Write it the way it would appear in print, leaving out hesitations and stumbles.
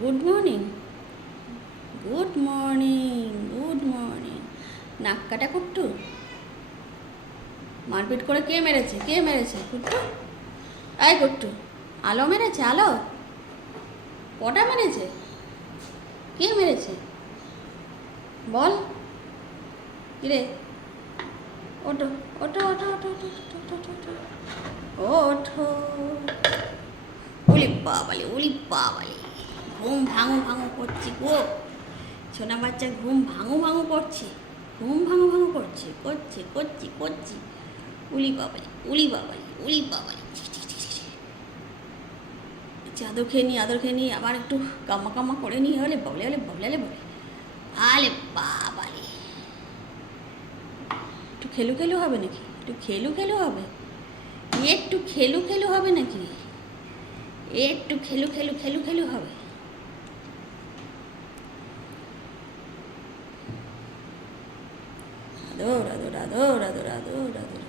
Good morning, good morning, good morning. নাক কাটা কুট্টু, মারপিট করে কে মেরেছে? কে মেরেছে? কুট্টু, এই কুট্টু, আলো মেরেছে? আলো কটা মেরেছে? কে মেরেছে বল? কিরে, ওঠো ওঠো ওঠো ওঠো ওঠো ওঠো ওঠো ওঠো। উলি বাবালি, উলি বাবালি, ঘুম ভাঙু ভাঙু করছি গো। সোনা বাচ্চা ঘুম ভাঙু ভাঙু করছে, ঘুম ভাঙু ভাঙু করছে, করছে করছি করছি। উলি বাবালি, উলি বাবালি, উলি বাবালি। আদর খেয়ে নিই, আদর খেয়ে নিই, আবার একটু কাম্মা কাম্মা করে নিই। হলে বলে, হলে বলে, হলে বলে, আলে বাবালি। একটু খেলু খেলু হবে নাকি? একটু খেলু খেলু হবে? একটু খেলু খেলু হবে নাকি? একটু খেলু খেলু খেলু খেলু হবে? আদর আদর আদর আদর আদর আদর।